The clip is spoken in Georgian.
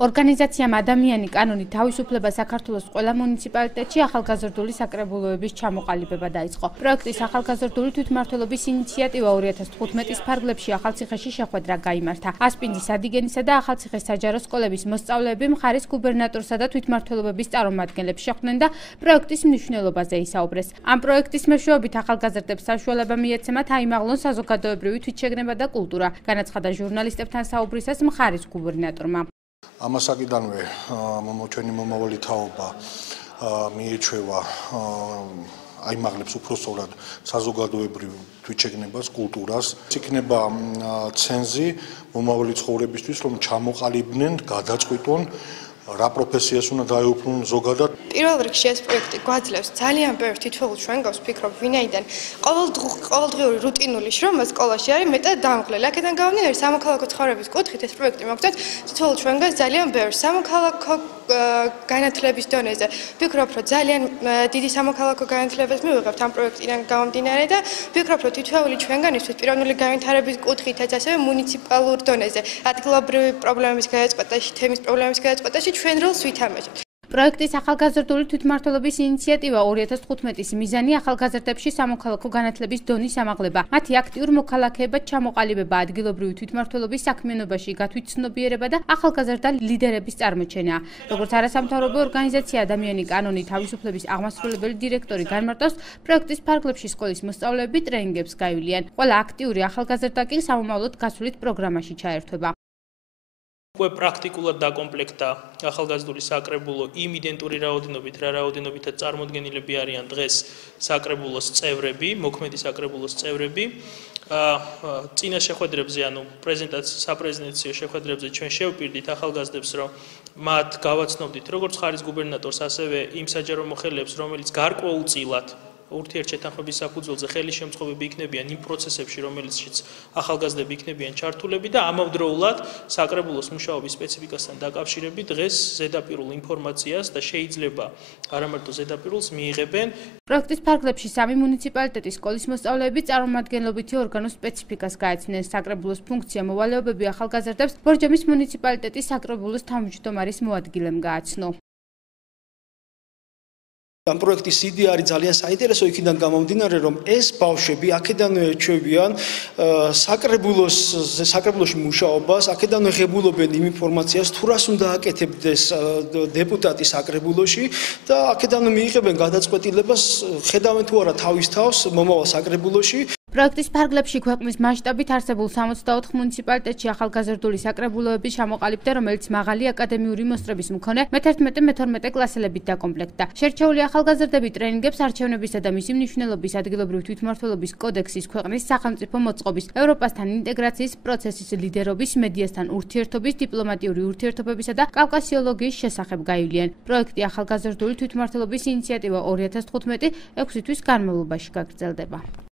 ორგანიზაციამ ადამიანი კანონი თავისუფლება საქართველოს ყველა მუნიციპალიტეტში ახალგაზრდული საკრებულოების ჩამოყალიბება დაიწყო. პროექტის ახალგაზრდული თვითმმართველობის ინიციატივა 2015-ის ფარგლებში ახალციხეში შეხვედრა გაიმართა. ასპინძის, ადიგენისა და ახალციხეს საჯარო სკოლების მოსწავლეები მხარის გუბერნატორსა და თვითმმართველობების წარმომადგენლებს შეხვდნენ და პროექტის მნიშვნელობაზე ისაუბრეს. ამ პროექტის მეშვეობით ახალგაზრდებს საშუალება მიეცემათ აიმაღლონ საზოგადოებრივი თვითშეგნება და კულტურა, განაცხადა ჟურნალისტებთან საუბრისას მხარის გუბერნატორმა. ამასაკიდანვე ჩვენი მომავალი თაობა მიეჩვევა აიმაღლებს უпроსტად საზოგადოებრივ თვითშეგნებას, კულტურას. იქნება ცენზი მომავალი ცხოვრებისთვის, რომ ჩამოყალიბდნენ, გადაწყვიტონ რა პროფესიას უნდა დაეუფლონ ზოგადად. პირველ რიგში ეს პროექტი გვაძლევს ძალიან ბევრ თითოეულ ჩვენგავს ვფიქრობ, ვინაიდან ყოველდღიური რუტინული შრომა სკოლაში არის მეტად დამღლელი. აქედან გამომდინარე, სამოქალაქო ცხოვრების კუთხით ეს პროექტი მოგვცეთ თითოეულ ჩვენგავს ძალიან ბევრ სამოქალაქო განათლების დონეზე. ვფიქრობ, რომ ძალიან დიდი სამოქალაქო განათლებას მივიღებთ ამ პროექტიდან გამომდინარე და ვფიქრობ, რომ თითოეული ჩვენგანისთვის პიროვნული განვითარების კუთხითაც ასევე მუნიციპალურ დონეზე ადგილობრივი პრობლემების გადაწყვეტაში, თემის პრობლემების გადაწყვეტაში ჩვენ როლს ვითამაშებთ. პროექტის ახალგაზრდული თვითმმართველობის ინიციატივა 2015-ის მიზანი ახალგაზრდებში სამოქალაქო განათლების დონის ამაღლება, მათი აქტიურ მოქალაქეებად ჩამოყალიბება, ადგილობრივი თვითმმართველობის საქმიანობაში გათვითცნობიერება და ახალგაზრდა ლიდერების წარმოჩენაა. როგორც არასამთავრობო ორგანიზაცია ადამიანი კანონი თავისუფლების აღმასრულებელი დირექტორი განმარტავს, პროექტის ფარგლებში სკოლის მოსწავლეები ტრენინგებს გაივლიან. ყველა აქტიური ახალგაზრდა კი სამომავლოდ გასვლით პროგრამაში ჩაერთვება. უკვე პრაქტიკულად დაკომპლექტა ახალგაზრდული საკრებულო იმ იდენტური რაოდენობით, რა რაოდენობითაც წარმოდგენილები არიან დღეს საკრებულოს წევრები, მოქმედი საკრებულოს წევრები. წინა შეხვედრებზე, ანუ საპრეზიდენციო შეხვედრებზე ჩვენ შევპირდით ახალგაზრდებს, რომ მათ გავაცნობდით როგორც მხარის გუბერნატორს, ასევე იმ საჯარო მოხელეებს, რომელიც გარკვეულწილად ურთიერთშეთანხმების საფუძველზე ხელისშემწყობები იქნებიან იმ პროცესებში, რომელშიც ახალგაზრდები იქნებიან ჩართულები და ამავდროულად საკრებულოს მუშაობის სპეციფიკასთან დაკავშირებით დღეს ზედაპირულ ინფორმაციას და შეიძლება არამარტო ზედაპირულს მიიღებენ. პროექტის ფარგლებში სამი მუნიციპალიტეტის სკოლის მოსწავლეები წარმომადგენლობითი ორგანოს სპეციფიკას გაეცნენ. საკრებულოს ფუნქცია მოვალეობები ახალგაზრდებს ბორჯომის მუნიციპალიტეტის საკრებულოს თავმჯდომარის მოადგილემ გააცნო. ამ პროექტის იდეა არის ძალიან საინტერესო იქიდან გამომდინარე, რომ ეს ბავშვები აქედანვე ეჩვევიან საკრებულოში მუშაობას, აქედანვე ღებულობენ იმ ინფორმაციას, თუ რას უნდა აკეთებდეს დეპუტატი საკრებულოში და აქედანვე მიიღებენ გადაწყვეტილებას, ხედავენ თუ არა თავის თავს მომავალ საკრებულოში. პროექტის ფარგლებში ქვეყნის მასშტაბით არსებულ 64 მუნიციპალიტეტში ახალგაზრდული საკრებულოები ჩამოყალიბდა, რომელიც მაღალი აკადემიური მოსწრების მქონე მე-11-მე-12 კლასელებით დაკომპლექტდა. შერჩეული ახალგაზრდები ტრენინგებს არჩევნებისა და მისი მნიშვნელობის, ადგილობრივი თვითმმართველობის კოდექსის, ქვეყნის სახელმწიფო მოწყობის, ევროპასთან ინტეგრაციის პროცესის ლიდერობის, მედიასთან ურთიერთობის, დიპლომატიური ურთიერთობებისა და კავკასიოლოგიის შესახებ გაივლიან. პროექტი ახალგაზრდული თვითმმართველობის ინიციატივა 2015 6 თვის განმავლობაში გაგრძელდება.